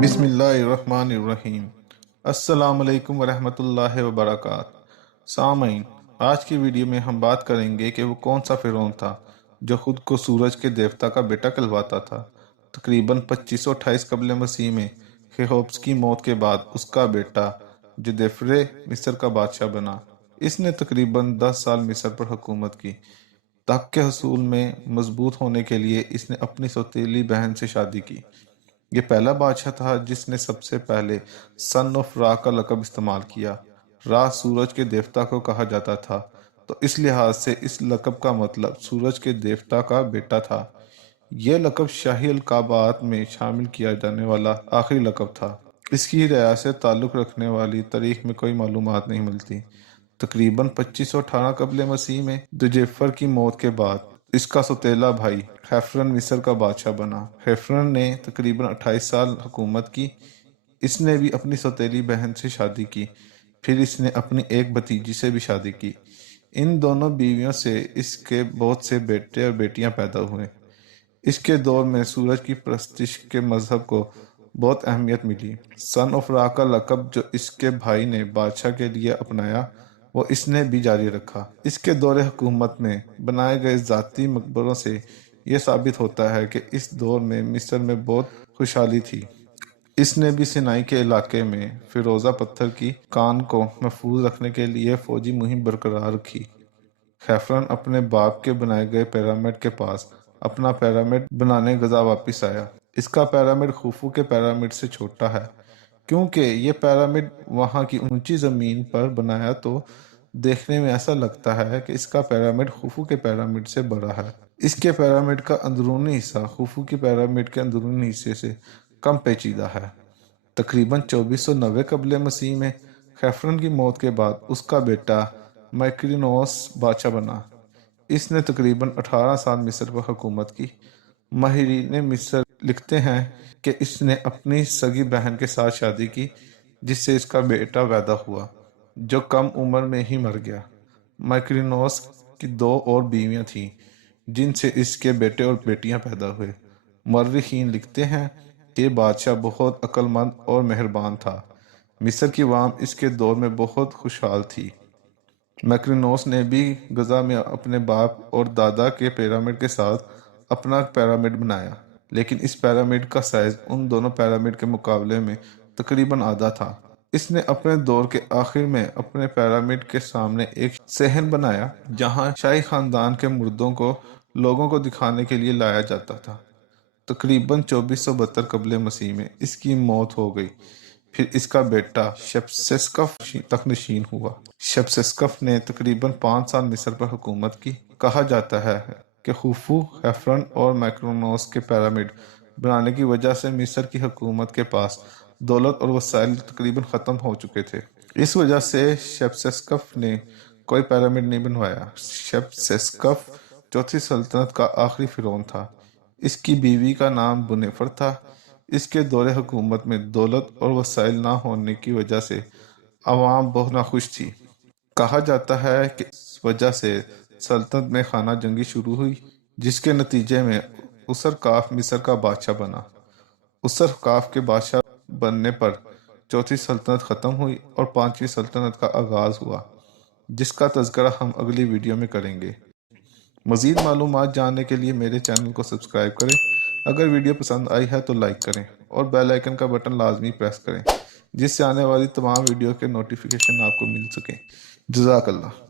بسم اللہ الرحمن الرحیم۔ السلام علیکم ورحمۃ اللہ وبرکاتہ۔ سامعین، آج کی ویڈیو میں ہم بات کریں گے کہ وہ کون سا فرعون تھا جو خود کو سورج کے دیوتا کا بیٹا کہلواتا تھا۔ تقریباً 2528 قبل مسیح میں خیوپس کی موت کے بعد اس کا بیٹا جدیفرے مصر کا بادشاہ بنا۔ اس نے تقریباً 10 سال مصر پر حکومت کی۔ تخت کے حصول میں مضبوط ہونے کے لیے اس نے اپنی سوتیلی بہن سے شادی کی۔ یہ پہلا بادشاہ تھا جس نے سب سے پہلے سن آف را کا لقب استعمال کیا۔ را سورج کے دیوتا کو کہا جاتا تھا، تو اس لحاظ سے اس لقب کا مطلب سورج کے دیوتا کا بیٹا تھا۔ یہ لقب شاہی القابات میں شامل کیا جانے والا آخری لقب تھا۔ اس کی ریاست سے تعلق رکھنے والی تاریخ میں کوئی معلومات نہیں ملتی۔ تقریباً 2518 قبل مسیح میں دجیفر کی موت کے بعد اس کا سوتیلا بھائی خیفرن مصر کا بادشاہ بنا۔ خیفرن نے تقریباً 28 سال حکومت کی۔ اس نے بھی اپنی سوتیلی بہن سے شادی کی، پھر اس نے اپنی ایک بھتیجی سے بھی شادی کی۔ ان دونوں بیویوں سے اس کے بہت سے بیٹے اور بیٹیاں پیدا ہوئے۔ اس کے دور میں سورج کی پرستش کے مذہب کو بہت اہمیت ملی۔ سن آف را کا لقب جو اس کے بھائی نے بادشاہ کے لیے اپنایا وہ اس نے بھی جاری رکھا۔ اس کے دور حکومت میں بنائے گئے ذاتی مقبروں سے یہ ثابت ہوتا ہے کہ اس دور میں مصر میں بہت خوشحالی تھی۔ اس نے بھی سینائی کے علاقے میں فیروزہ پتھر کی کان کو محفوظ رکھنے کے لیے فوجی مہم برقرار رکھی۔ خیفرن اپنے باپ کے بنائے گئے پیرامڈ کے پاس اپنا پیرامڈ بنانے غزہ واپس آیا۔ اس کا پیرامڈ خوفو کے پیرامڈ سے چھوٹا ہے۔ کیونکہ یہ پیرامڈ وہاں کی اونچی زمین پر بنایا تو دیکھنے میں ایسا لگتا ہے کہ اس کا پیرامڈ خوفو کے پیرامڈ سے بڑا ہے۔ اس کے پیرامڈ کا اندرونی حصہ خوفو کے پیرامڈ کے اندرونی حصے سے کم پیچیدہ ہے۔ تقریباً 2490 قبل مسیح میں خیفرن کی موت کے بعد اس کا بیٹا مائکرینوس بادشاہ بنا۔ اس نے تقریباً 18 سال مصر پر حکومت کی۔ ماہرین مصر لکھتے ہیں کہ اس نے اپنی سگی بہن کے ساتھ شادی کی جس سے اس کا بیٹا پیدا ہوا، جو کم عمر میں ہی مر گیا۔ مائکرینوس کی 2 اور بیویاں تھیں جن سے اس کے بیٹے اور بیٹیاں پیدا ہوئے۔ مورخین لکھتے ہیں کہ یہ بادشاہ بہت عقل مند اور مہربان تھا۔ مصر کی عوام اس کے دور میں بہت خوشحال تھی۔ مائکرینوس نے بھی غزہ میں اپنے باپ اور دادا کے پیرامڈ کے ساتھ اپنا پیرامڈ بنایا، لیکن اس پیرامڈ کا سائز ان دونوں پیرامڈ کے مقابلے میں تقریباً آدھا تھا۔ اس نے اپنے دور کے آخر میں اپنے پیرامڈ کے سامنے ایک صحن بنایا جہاں شاہی خاندان کے مردوں کو لوگوں کو دکھانے کے لیے لایا جاتا تھا۔ تقریباً 2472 قبل مسیح میں اس کی موت ہو گئی، پھر اس کا بیٹا شپسیسکف تخت نشین ہوا۔ شپسیسکف نے تقریباً 5 سال مصر پر حکومت کی۔ کہا جاتا ہے کہ خوفو، خیفرن اور مائکرینوس کے پیرامڈ بنانے کی وجہ سے مصر کی حکومت کے پاس دولت اور وسائل تقریباً ختم ہو چکے تھے۔ اس وجہ سے شپسیسکف نے کوئی پیرامڈ نہیں بنوایا۔ شپسیسکف چوتھی سلطنت کا آخری فرعون تھا۔ اس کی بیوی کا نام بنیفر تھا۔ اس کے دور حکومت میں دولت اور وسائل نہ ہونے کی وجہ سے عوام بہت ناخوش تھی۔ کہا جاتا ہے کہ اس وجہ سے سلطنت میں خانہ جنگی شروع ہوئی، جس کے نتیجے میں اسرکاف مصر کا بادشاہ بنا۔ اسرکاف کے بادشاہ بننے پر چوتھی سلطنت ختم ہوئی اور 5ویں سلطنت کا آغاز ہوا، جس کا تذکرہ ہم اگلی ویڈیو میں کریں گے۔ مزید معلومات جاننے کے لیے میرے چینل کو سبسکرائب کریں۔ اگر ویڈیو پسند آئی ہے تو لائک کریں اور بیل آئیکن کا بٹن لازمی پریس کریں، جس سے آنے والی تمام ویڈیو کے نوٹیفیکیشن آپ کو مل سکیں۔ جزاک اللہ۔